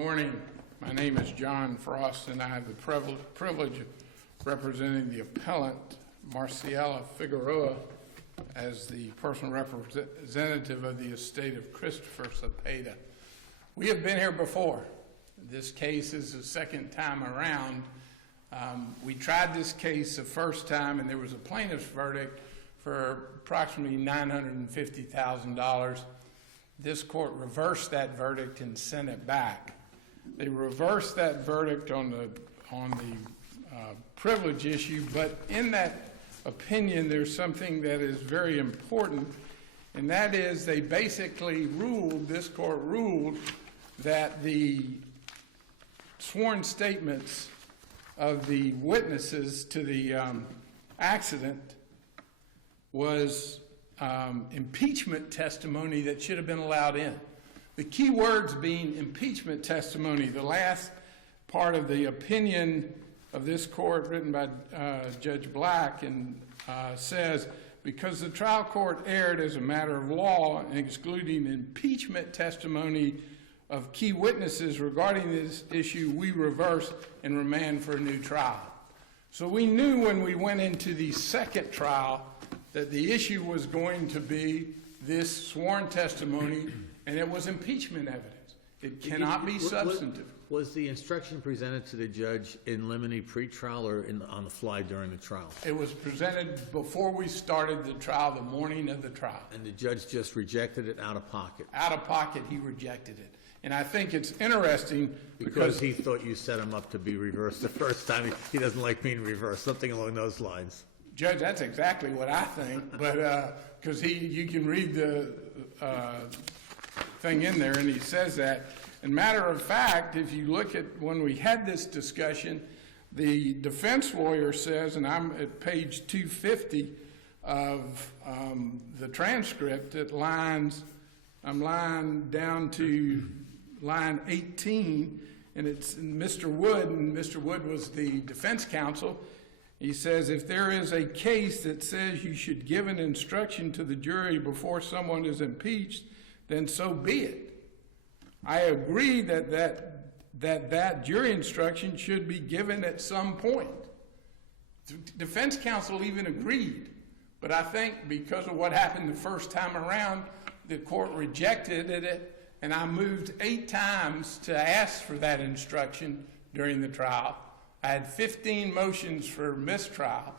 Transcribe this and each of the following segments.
morning. My name is John Frost, and I have the privilege of representing the appellant, Maricela Figueroa, as the personal representative of the estate of Christopher Cepeda. We have been here before. This case is the second time around. We tried this case the first time, and there was a plaintiff's verdict for approximately $950,000. This court reversed that verdict and sent it back. They reversed that verdict on the privilege issue, but in that opinion there's something that is very important, and that is they basically ruled, this court ruled, that the sworn statements of the witnesses to the accident was impeachment testimony that should have been allowed in. The key words being impeachment testimony. The last part of the opinion of this court, written by Judge Black, and says, because the trial court erred as a matter of law in excluding impeachment testimony of key witnesses regarding this issue, we reverse and remand for a new trial. So we knew when we went into the second trial that the issue was going to be this sworn testimony, and it was impeachment evidence. It cannot be substantive. Was the instruction presented to the judge in limine pre-trial or on the fly during the trial? It was presented before we started the trial, the morning of the trial. And the judge just rejected it out of pocket? Out of pocket, he rejected it. And I think it's interesting because he thought you set him up to be reversed the first time. He doesn't like being reversed, something along those lines. Judge, that's exactly what I think, but because you can read the thing in there, and he says that. And matter of fact, if you look at when we had this discussion, the defense lawyer says, and I'm at page 250 of the transcript, at I'm lying down to line 18, and it's Mr. Wood, and Mr. Wood was the defense counsel. He says, if there is a case that says you should give an instruction to the jury before someone is impeached, then so be it. I agree that jury instruction should be given at some point. The defense counsel even agreed, but I think because of what happened the first time around, the court rejected it, and I moved 8 times to ask for that instruction during the trial. I had 15 motions for mistrial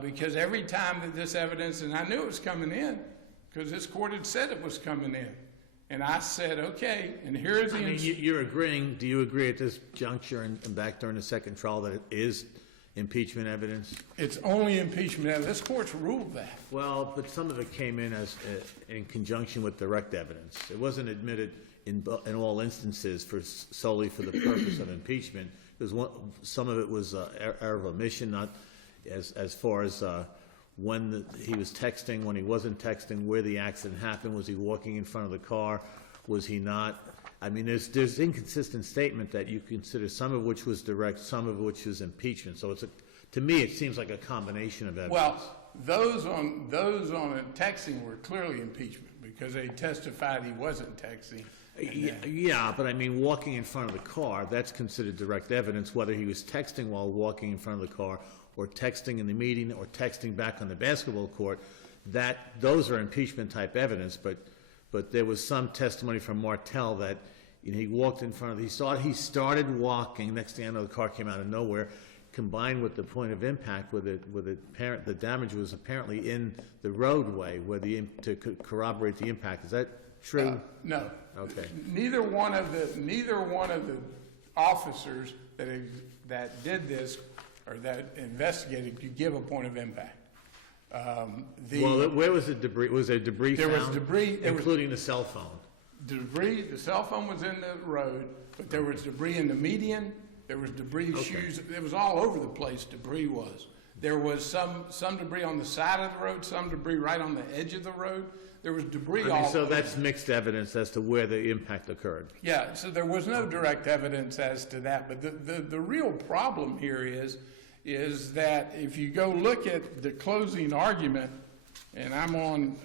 because every time that this evidence, and I knew it was coming in because this court had said it was coming in. And I said, okay, and here's the... you're agreeing, do you agree at this juncture and back during the second trial that it is impeachment evidence? It's only impeachment evidence. This court's ruled that. Well, but some of it came in as in conjunction with direct evidence. It wasn't admitted in all instances solely for the purpose of impeachment. Some of it was error of omission, not as far as when he was texting, when he wasn't texting, where the accident happened. Was he walking in front of the car? Was he not? I mean, there's inconsistent statement that you consider, some of which was direct, some of which is impeachment. So to me, it seems like a combination of evidence. Well, those on texting were clearly impeachment because they testified he wasn't texting. Yeah, but I mean, walking in front of the car, that's considered direct evidence, whether he was texting while walking in front of the car or texting in the meeting or texting back on the basketball court. Those are impeachment type evidence, but there was some testimony from Martel that he walked in front of, he started walking, next thing I know the car came out of nowhere, combined with the point of impact where the damage was apparently in the roadway to corroborate the impact. Is that true? No. Okay. Neither one of the officers that did this or that investigated could give a point of impact. Where was the debris? Was there debris found? There was debris, including the cell phone. The cell phone was in the road, but there was debris in the median. There was debris, shoes. It was all over the place. Debris was. There was some debris on the side of the road, some debris right on the edge of the road. There was debris all over. So that's mixed evidence as to where the impact occurred. Yeah, so there was no direct evidence as to that. But the real problem here is that if you go look at the closing argument, and I'm on,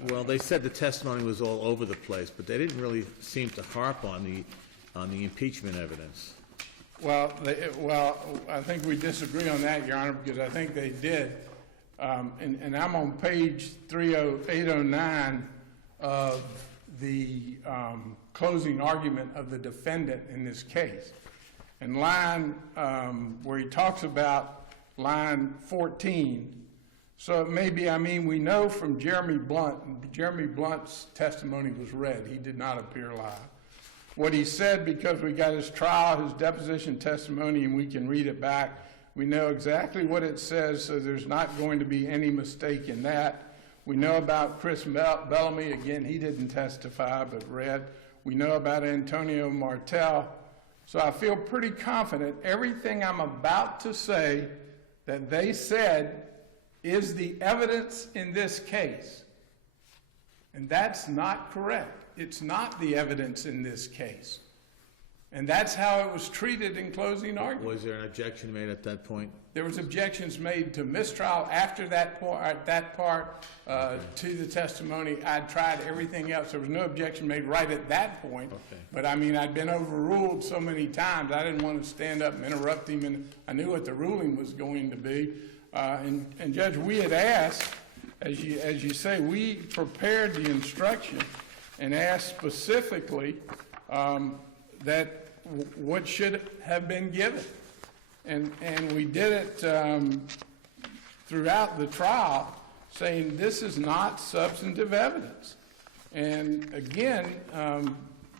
if Well, they said the testimony was all over the place, but they didn't really seem to harp on the impeachment evidence. Well, I think we disagree on that, Your Honor, because I think they did. And I'm on page 809 of the closing argument of the defendant in this case. And line where he talks about line 14, so it may be, we know from Jeremy Blunt's testimony was read. He did not appear live. What he said, because we got his trial, his deposition testimony, and we can read it back, we know exactly what it says, so there's not going to be any mistake in that. We know about Chris Bellamy. Again, he didn't testify, but read. We know about Antonio Martel. So I feel pretty confident everything I'm about to say that they said is the evidence in this case. And that's not correct. It's not the evidence in this case. And that's how it was treated in closing argument. Was there an objection made at that point? There was objections made to mistrial after that part to the testimony. I'd tried everything else. There was no objection made right at that point. Okay. But I'd been overruled so many times. I didn't want to stand up and interrupt him, and I knew what the ruling was going to be. And Judge, we had asked, as you say, we prepared the instruction and asked specifically that what should have been given. And we did it throughout the trial, saying this is not substantive evidence. And again,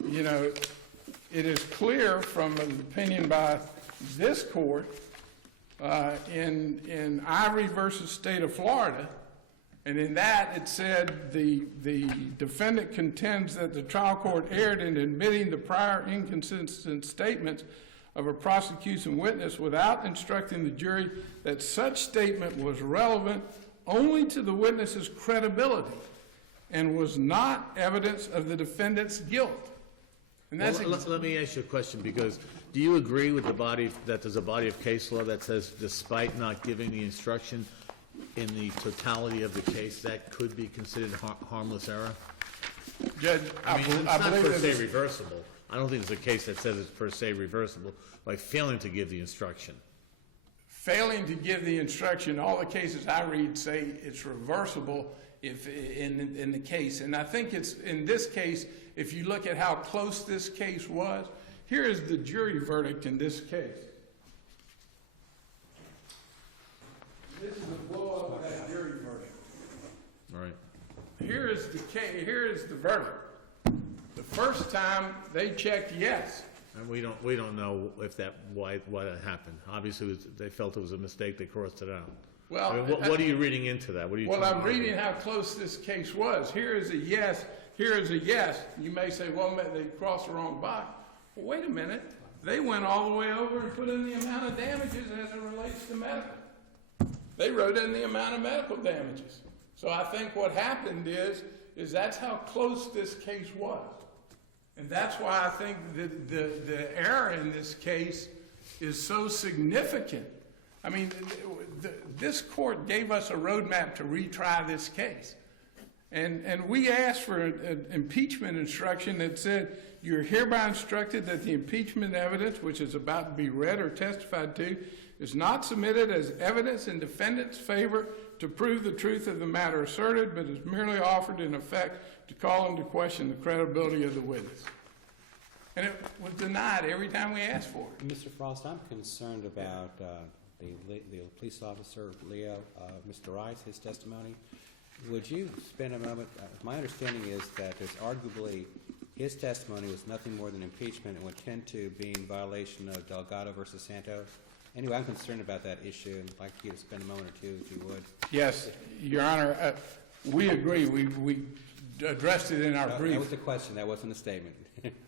it is clear from an opinion by this court in Ivory versus State of Florida, and in that it said the defendant contends that the trial court erred in admitting the prior inconsistent statements of a prosecution witness without instructing the jury that such statement was relevant only to the witness's credibility and was not evidence of the defendant's guilt. And that's let me ask you a question, because do you agree with that there's a body of case law that says despite not giving the instruction in the totality of the case, that could be considered harmless error? Judge, it's not per se reversible. I don't think there's a case that says it's per se reversible by failing to give the instruction. Failing to give the instruction, all the cases I read say it's reversible if in the case. And I think it's in this case, if you look at how close this case was, here is the jury verdict in this case. This is a blow up of that jury verdict. All right. Here is the verdict. The first time they checked yes. And we don't know if why that happened. Obviously, they felt it was a mistake. They crossed it out. Well, what are you reading into that? Well, I'm reading how close this case was. Here is a yes. Here is a yes. You may say, well, they crossed the wrong box. Well, wait a minute. They went all the way over and put in the amount of damages as it relates to medical. They wrote in the amount of medical damages. So I think what happened is that's how close this case was. And that's why I think the error in this case is so significant. This court gave us a roadmap to retry this case. And we asked for an impeachment instruction that said, you're hereby instructed that the impeachment evidence, which is about to be read or testified to, is not submitted as evidence in defendant's favor to prove the truth of the matter asserted, but is merely offered in effect to call into question the credibility of the witness. And it was denied every time we asked for it. Mr. Frost, I'm concerned about the police officer, Leo, Mr. Rice, his testimony. Would you spend a moment? My understanding is that there's arguably his testimony was nothing more than impeachment and would tend to be in violation of Delgado versus Santos. Anyway, I'm concerned about that issue and I'd like you to spend a moment or two, if you would. Yes, Your Honor, we agree. We addressed it in our brief. That was a question. That wasn't a statement.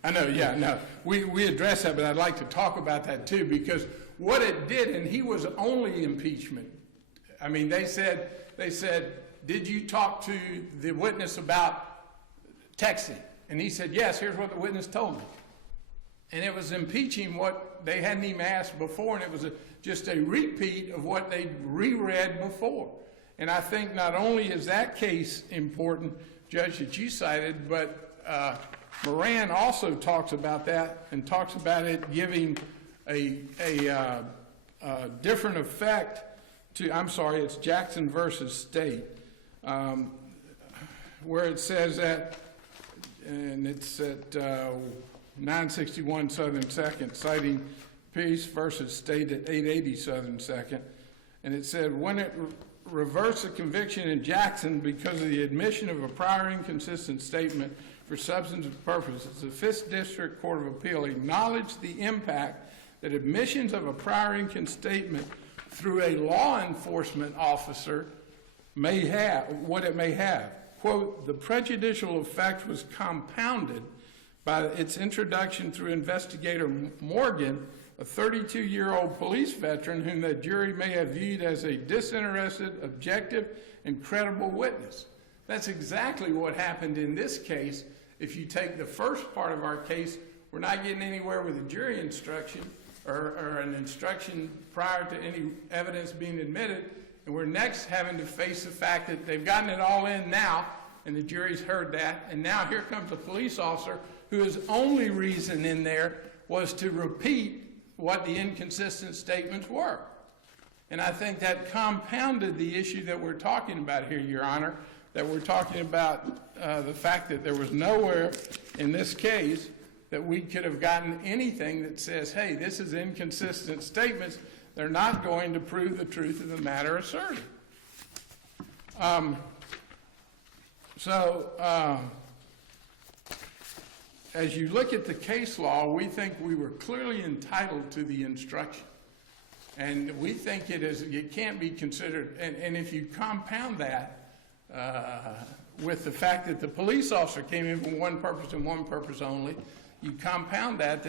I know, yeah, no. We addressed that, but I'd like to talk about that too, because what it did, and he was only impeachment. They said, did you talk to the witness about texting? And he said, yes, here's what the witness told me. And it was impeaching what they hadn't even asked before, and it was just a repeat of what they'd reread before. And I think not only is that case important, Judge, that you cited, but Moran also talks about that and talks about it giving a different effect to, I'm sorry, it's Jackson versus State, where it says that, and it's at 961 Southern 2nd, citing Peace versus State at 880 Southern 2nd, and it said, when it reversed the conviction in Jackson because of the admission of a prior inconsistent statement for substantive purposes, the 5th District Court of Appeal acknowledged the impact that admissions of a prior inconsistent statement through a law enforcement officer may have, what it may have. Quote, the prejudicial effect was compounded by its introduction through investigator Morgan, a 32-year-old police veteran whom the jury may have viewed as a disinterested, objective, and credible witness. That's exactly what happened in this case. If you take the first part of our case, we're not getting anywhere with a jury instruction or an instruction prior to any evidence being admitted, and we're next having to face the fact that they've gotten it all in now, and the jury's heard that, and now here comes a police officer whose only reason in there was to repeat what the inconsistent statements were. And I think that compounded the issue that we're talking about here, Your Honor, that we're talking about the fact that there was nowhere in this case that we could have gotten anything that says, hey, this is inconsistent statements. They're not going to prove the truth of the matter asserted. As you look at the case law, we think we were clearly entitled to the instruction. And we think it can't be considered, and if you compound that with the fact that the police officer came in for one purpose and one purpose only, you compound that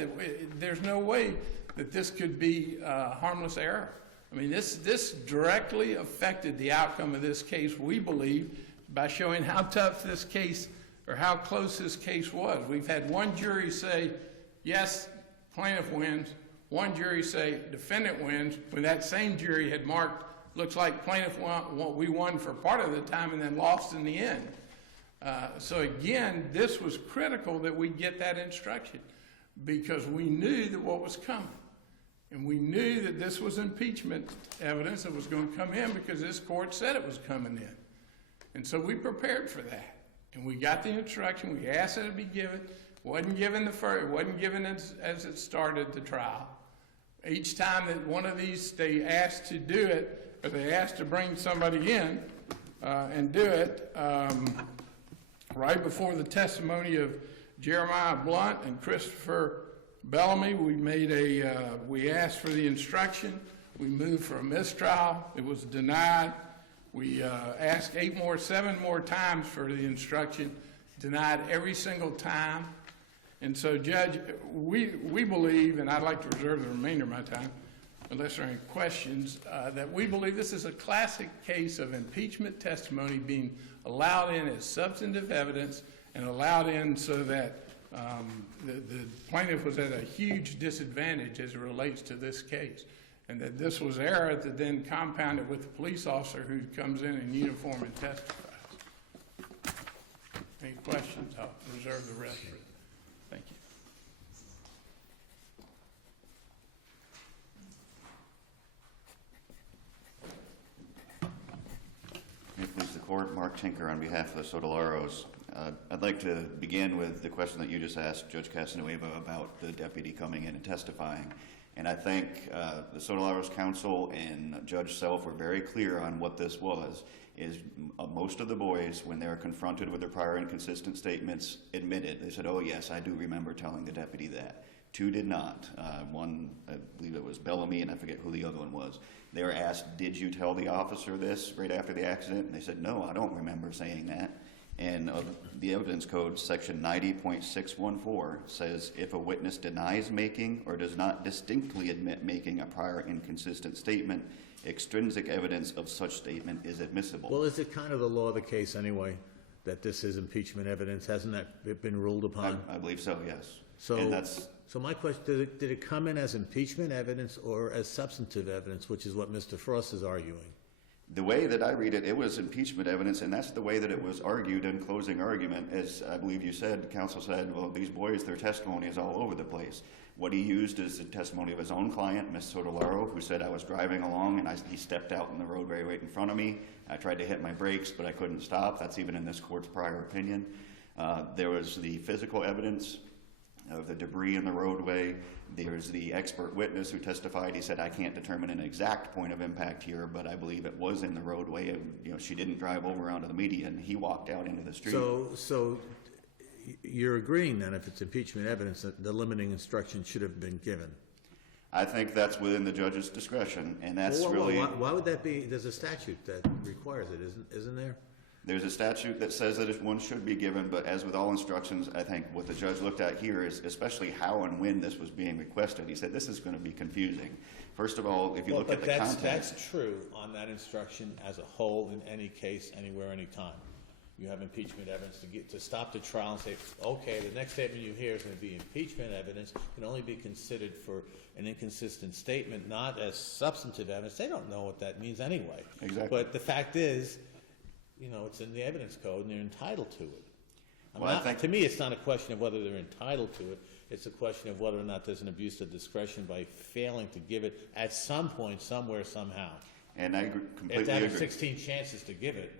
there's no way that this could be harmless error. I mean, this directly affected the outcome of this case, we believe, by showing how tough this case or how close this case was. We've had one jury say, yes, plaintiff wins. One jury say, defendant wins, when that same jury had marked, looks like plaintiff won, we won for part of the time and then lost in the end. So again, this was critical that we get that instruction because we knew that what was coming. And we knew that this was impeachment evidence that was going to come in because this court said it was coming in. And so we prepared for that. And we got the instruction, we asked that it be given, wasn't given it wasn't given as it started the trial. Each time that one of these, they asked to do it, or they asked to bring somebody in and do it, right before the testimony of Jeremiah Blunt and Christopher Bellamy, we asked for the instruction, we moved for a mistrial, it was denied. We asked 7 more times for the instruction, denied every single time. And so, Judge, we believe, and I'd like to reserve the remainder of my time, unless there are any questions, that we believe this is a classic case of impeachment testimony being allowed in as substantive evidence and allowed in so that the plaintiff was at a huge disadvantage as it relates to this case. And that this was error that then compounded with the police officer who comes in uniform and testifies. Any questions? I'll reserve the rest for it. Thank you. May it please the court, Mark Tinker on behalf of the Sotilaros. I'd like to begin with the question that you just asked Judge Casanueva about the deputy coming in and testifying. And I think the Sotilaros counsel and Judge Self were very clear on what this was, is most of the boys, when they were confronted with their prior inconsistent statements, admitted. They said, oh yes, I do remember telling the deputy that. 2 did not. One, I believe it was Bellamy, and I forget who the other one was. They were asked, did you tell the officer this right after the accident? And they said, no, I don't remember saying that. And the evidence code, section 90.614, says if a witness denies making or does not distinctly admit making a prior inconsistent statement, extrinsic evidence of such statement is admissible. Well, is it kind of the law of the case anyway, that this is impeachment evidence? Hasn't that been ruled upon? I believe so, yes. So my question, did it come in as impeachment evidence or as substantive evidence, which is what Mr. Frost is arguing? The way that I read it, it was impeachment evidence, and that's the way that it was argued in closing argument. As I believe you said, counsel said, well, these boys, their testimony is all over the place. What he used is the testimony of his own client, Ms. Sottilaro, who said, I was driving along and he stepped out in the roadway right in front of me. I tried to hit my brakes, but I couldn't stop. That's even in this court's prior opinion. There was the physical evidence of the debris in the roadway. There's the expert witness who testified. He said, I can't determine an exact point of impact here, but I believe it was in the roadway. And, she didn't drive over onto the median. He walked out into the street. So you're agreeing then, if it's impeachment evidence, that the limiting instruction should have been given? I think that's within the judge's discretion, and that's Well, really... Why would that be? There's a statute that requires it, isn't there? There's a statute that says that one should be given, but as with all instructions, I think what the judge looked at here is especially how and when this was being requested. He said, this is going to be confusing. First of all, if you look at the context... That's true on that instruction as a whole in any case, anywhere, anytime. You have impeachment evidence to stop the trial and say, okay, the next statement you hear is going to be impeachment evidence, can only be considered for an inconsistent statement, not as substantive evidence. They don't know what that means anyway. Exactly. But the fact is, it's in the evidence code and they're entitled to it. To me, it's not a question of whether they're entitled to it. It's a question of whether or not there's an abuse of discretion by failing to give it at some point, somewhere, somehow. And I completely If they have agree. 16 chances to give it,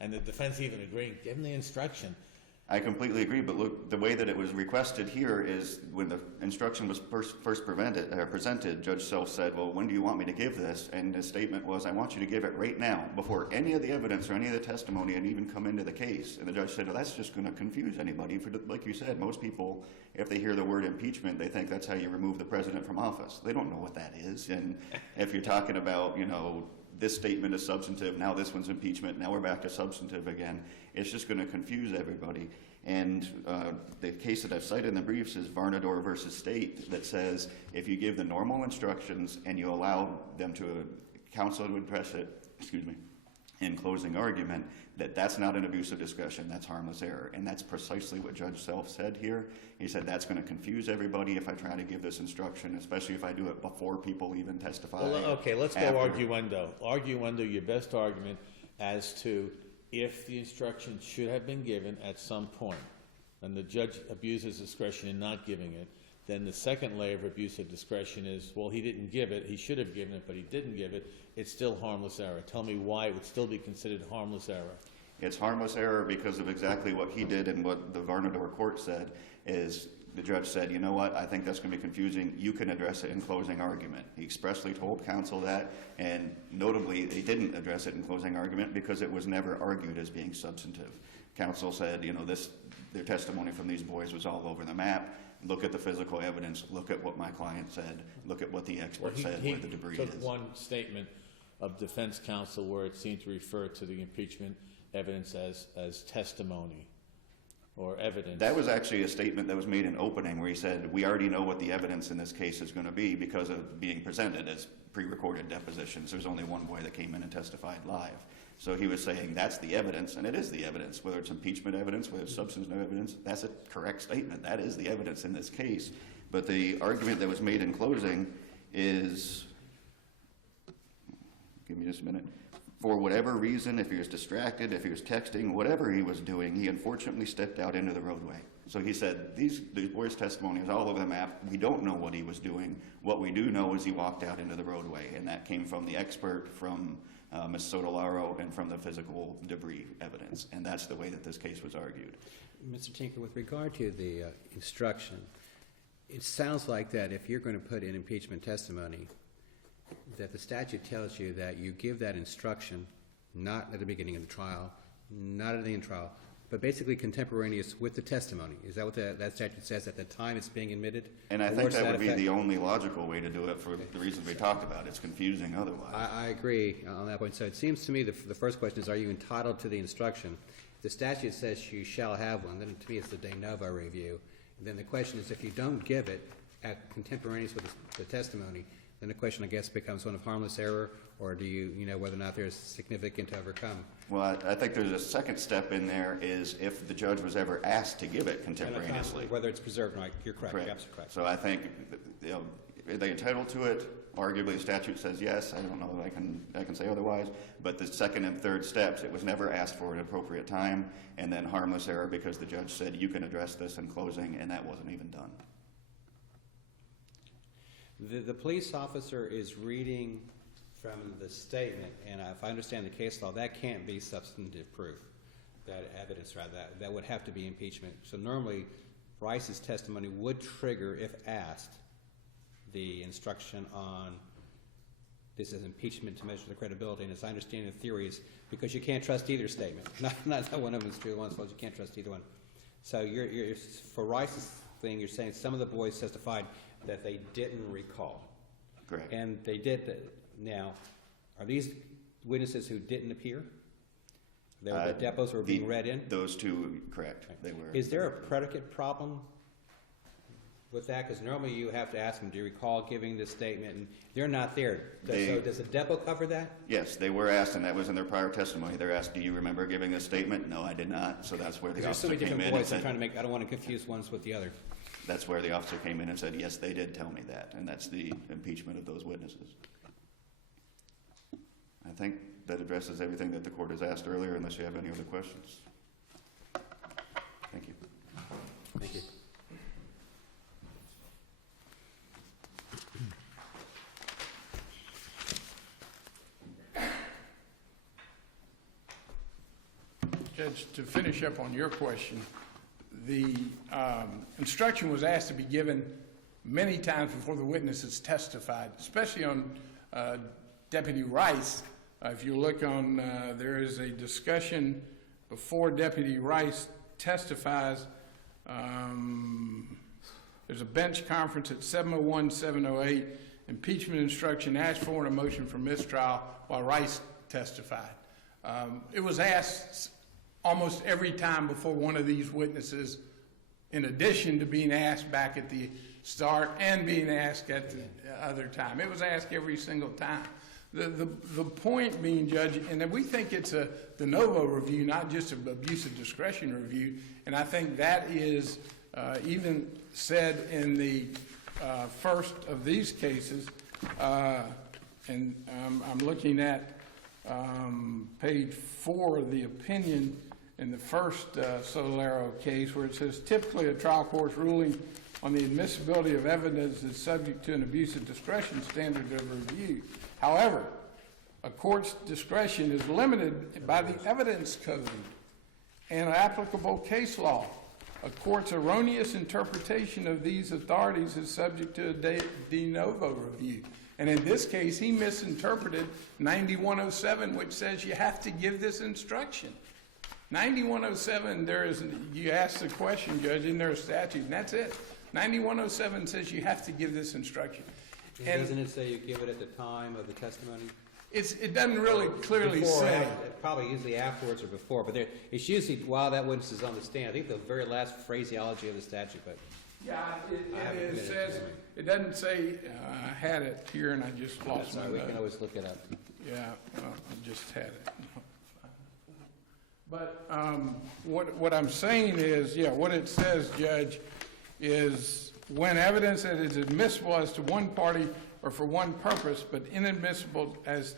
and the defense even agreeing, give them the instruction. I completely agree, but look, the way that it was requested here is when the instruction was first presented, Judge Self said, well, when do you want me to give this? And his statement was, I want you to give it right now, before any of the evidence or any of the testimony had even come into the case. And the judge said, well, that's just going to confuse anybody. Like you said, most people, if they hear the word impeachment, they think that's how you remove the president from office. They don't know what that is. And if you're talking about, this statement is substantive, now this one's impeachment, now we're back to substantive again, it's just going to confuse everybody. And the case that I've cited in the briefs is Varnador versus State that says if you give the normal instructions and you allow them to counsel to address it, in closing argument, that's not an abuse of discretion, that's harmless error. And that's precisely what Judge Self said here. He said that's going to confuse everybody if I try to give this instruction, especially if I do it before people even testify. Well, okay, let's go arguendo. Arguendo, your best argument as to if the instruction should have been given at some point, and the judge abuses discretion in not giving it, then the second layer of abuse of discretion is, well, he didn't give it, he should have given it, but he didn't give it, it's still harmless error. Tell me why it would still be considered harmless error. It's harmless error because of exactly what he did, and what the Varnador court said is the judge said, you know what, I think that's going to be confusing, you can address it in closing argument. He expressly told counsel that, and notably he didn't address it in closing argument because it was never argued as being substantive. Counsel said, their testimony from these boys was all over the map. Look at the physical evidence, look at what my client said, look at what the expert said, where the debris is. He took one statement of defense counsel where it seemed to refer to the impeachment evidence as testimony or evidence. That was actually a statement that was made in opening where he said, we already know what the evidence in this case is going to be because of being presented as pre-recorded depositions. There's only one boy that came in and testified live. So he was saying that's the evidence, and it is the evidence, whether it's impeachment evidence, whether it's substantive evidence, that's a correct statement. That is the evidence in this case. But the argument that was made in closing is, give me just a minute, for whatever reason, if he was distracted, if he was texting, whatever he was doing, he unfortunately stepped out into the roadway. So he said, these boys' testimony is all over the map. We don't know what he was doing. What we do know is he walked out into the roadway, and that came from the expert, from Ms. Sottilaro, and from the physical debris evidence. And that's the way that this case was argued. Mr. Tinker, with regard to the instruction, it sounds like that if you're going to put in impeachment testimony, that the statute tells you that you give that instruction not at the beginning of the trial, not at the end of the trial, but basically contemporaneous with the testimony. Is that what that statute says at the time it's being admitted? And I think that would be the only logical way to do it for the reasons we talked about. It's confusing otherwise. I agree on that point. So it seems to me the first question is, are you entitled to the instruction? The statute says you shall have one. Then to me it's the de novo review. And then the question is, if you don't give it at contemporaneous with the testimony, then the question, I guess, becomes one of harmless error, or do you know whether or not there's significant to overcome? Well, I think there's a second step in there is if the judge was ever asked to give it contemporaneously. Whether it's preserved or not, you're correct. Correct. You're absolutely correct. So I think, are they entitled to it? arguably the statute says yes. I don't know that I can say otherwise. But the second and third steps, it was never asked for at an appropriate time, and then harmless error because the judge said you can address this in closing, and that wasn't even done. The police officer is reading from the statement, and if I understand the case law, that can't be substantive proof, that evidence, rather, that would have to be impeachment. So normally, Rice's testimony would trigger, if asked, the instruction on this is impeachment to measure the credibility, and as I understand the theory is because you can't trust either statement. Not that one of them is true, one's false, you can't trust either one. So you're for Rice's thing, you're saying some of the boys testified that they didn't recall. Correct. And they did. Now, are these witnesses who didn't appear? The depots were being read in? Those two, correct. They were. Is there a predicate problem with that? Because normally you have to ask them, do you recall giving this statement? And they're not there. So does the depot cover that? Yes, they were asked, and that was in their prior testimony. They're asked, do you remember giving this statement? No, I did not. So that's where the There's so officer many came different in and voices. I'm said, trying to make, I don't want to confuse ones with the other. that's where the officer came in and said, yes, they did tell me that, and that's the impeachment of those witnesses. I think that addresses everything that the court has asked earlier, unless you have any other questions. Thank you. Thank you. Judge, to finish up on your question, the instruction was asked to be given many times before the witnesses testified, especially on Deputy Rice. If you look on, there is a discussion before Deputy Rice testifies. There's a bench conference at 7:01, 7:08. Impeachment instruction asked for and a motion for mistrial while Rice testified. It was asked almost every time before one of these witnesses, in addition to being asked back at the start and being asked at the other time. It was asked every single time. The point being, Judge, and that we think it's a de novo review, not just an abuse of discretion review, and I think that is even said in the first of these cases, and I'm looking at page 4 of the opinion in the first Sottilaro case, where it says, typically a trial court's ruling on the admissibility of evidence is subject to an abuse of discretion standard of review. However, a court's discretion is limited by the evidence code and applicable case law. A court's erroneous interpretation of these authorities is subject to a de novo review. And in this case, he misinterpreted 9107, which says you have to give this instruction. 9107, you ask the question, Judge, in their statute, and that's it. 9107 says you have to give this instruction. And doesn't it say you give it at the time of the testimony? It doesn't really clearly Before, say. probably usually afterwards or before, but it's usually while that witness is on the stand. I think the very last phraseology of the statute, but Yeah, it says, it doesn't say, I had it here and I just lost my we note. can always look it up. Yeah, I just had it. But what I'm saying is, yeah, what it says, Judge, is when evidence that is admissible as to one party or for one purpose, but inadmissible as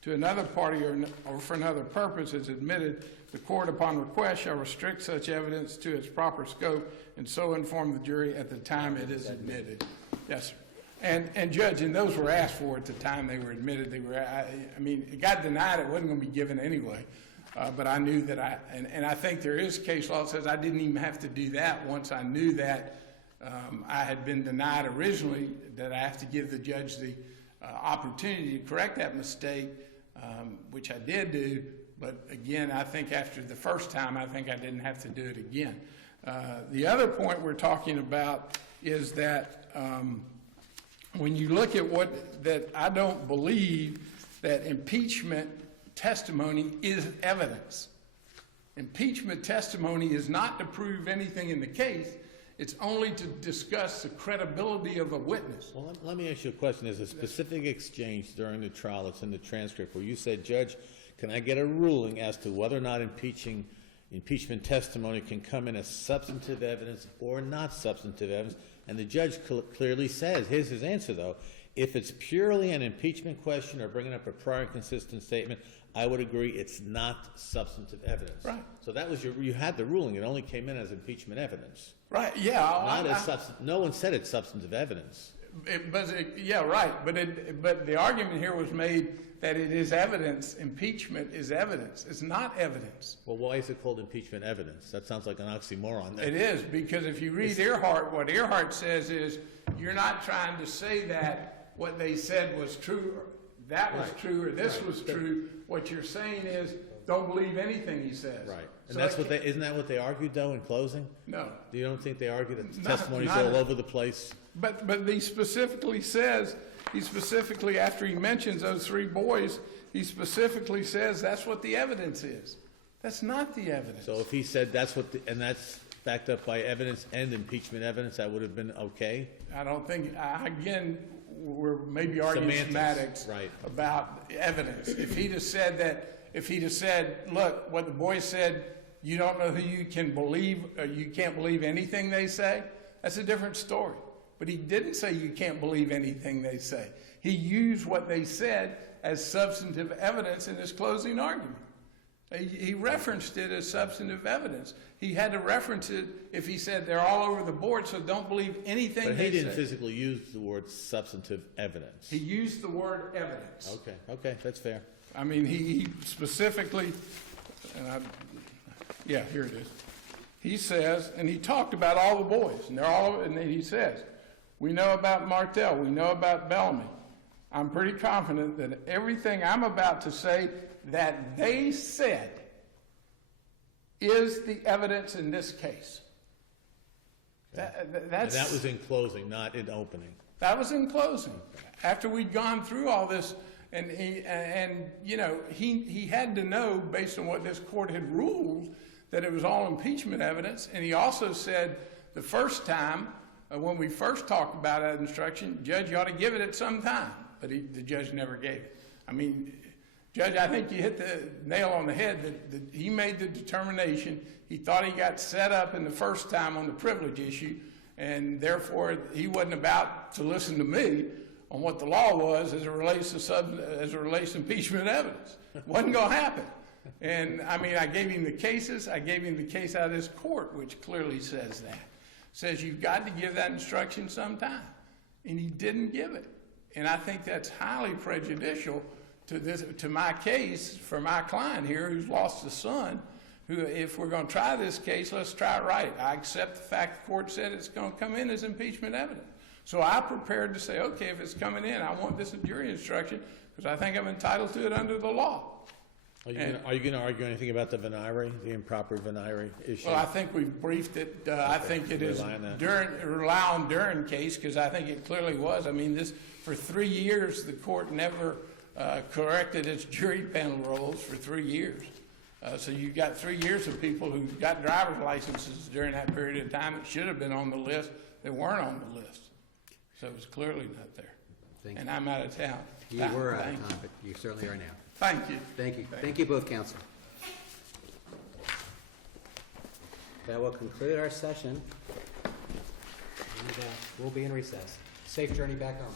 to another party or for another purpose is admitted, the court upon request shall restrict such evidence to its proper scope and so inform the jury at the time it is admitted. Yes, sir. And Judge, and those were asked for at the time they were admitted. They were, I mean, it got denied. It wasn't going to be given anyway. But I knew that and I think there is case law that says I didn't even have to do that once I knew that I had been denied originally, that I have to give the judge the opportunity to correct that mistake, which I did do. But again, I think after the first time, I think I didn't have to do it again. The other point we're talking about is that when you look at that I don't believe that impeachment testimony is evidence. Impeachment testimony is not to prove anything in the case. It's only to discuss the credibility of a witness. Well, let me ask you a question. There's a specific exchange during the trial that's in the transcript where you said, Judge, can I get a ruling as to whether or not impeachment testimony can come in as substantive evidence or not substantive evidence? And the judge clearly says, here's his answer though, If it's purely an impeachment question or bringing up a prior consistent statement, I would agree it's not substantive evidence. Right. So that was you had the ruling, it only came in as impeachment evidence. Right, yeah. Not as no one said it's substantive evidence. Yeah, right, but the argument here was made that it is evidence, impeachment is evidence. It's not evidence. Well, why is it called impeachment evidence? That sounds like an oxymoron. It is, because if you read Earhart, what Earhart says is, you're not trying to say that what they said was true, or that was true, or this was true. What you're saying is, don't believe anything he says. Right. And So that's what isn't that what they argued, though, in closing? No. You don't think they argued that the Not- testimony's not- all over the place? But he specifically says, after he mentions those three boys, he specifically says that's what the evidence is. That's not the evidence. So if he said that's and that's backed up by evidence and impeachment evidence, that would have been okay? I don't think, again, we're maybe arguing Semantics, semantics right. about evidence. If he'd have said, look, what the boys said, you don't know who you can believe, or you can't believe anything they say, that's a different story. But he didn't say you can't believe anything they say. He used what they said as substantive evidence in his closing argument. He referenced it as substantive evidence. He had to reference it if he said they're all over the board, so don't believe anything they say. But he didn't physically use the word substantive evidence. He used the word evidence. Okay, that's fair. I mean, he specifically, here it is. He says, and he talked about all the boys, and then he says, we know about Martell, we know about Bellamy. I'm pretty confident that everything I'm about to say that they said is the evidence in this case. And that was in closing, not in opening. That was in closing. After we'd gone through all this, and he had to know, based on what this court had ruled, that it was all impeachment evidence. And he also said the first time, when we first talked about that instruction, Judge, you ought to give it at some time. But the judge never gave it. I mean, Judge, I think you hit the nail on the head that he made the determination. He thought he got set up in the first time on the privilege issue, and therefore he wasn't about to listen to me on what the law was as it relates to impeachment evidence. It wasn't going to happen. And I mean, I gave him the cases. I gave him the case out of this court, which clearly says that. Says you've got to give that instruction sometime. And he didn't give it. And I think that's highly prejudicial to my case for my client here who's lost a son, who, if we're going to try this case, let's try it right. I accept the fact the court said it's going to come in as impeachment evidence. So I prepared to say, okay, if it's coming in, I want this jury instruction because I think I'm entitled to it under the law. Are you going to argue anything about the venire, the improper venire issue? Well, I think we've briefed it. I think it is rely on Duren case because I think it clearly was. I mean, for 3 years, the court never corrected its jury panel rules for 3 years. So you got 3 years of people who got driver's licenses during that period of time that should have been on the list that weren't on the list. So it was clearly not there. And I'm out of town. You were out of time, but you certainly are now. Thank you. Thank you. Thank you both, counsel. That will conclude our session. And we'll be in recess. Safe journey back home.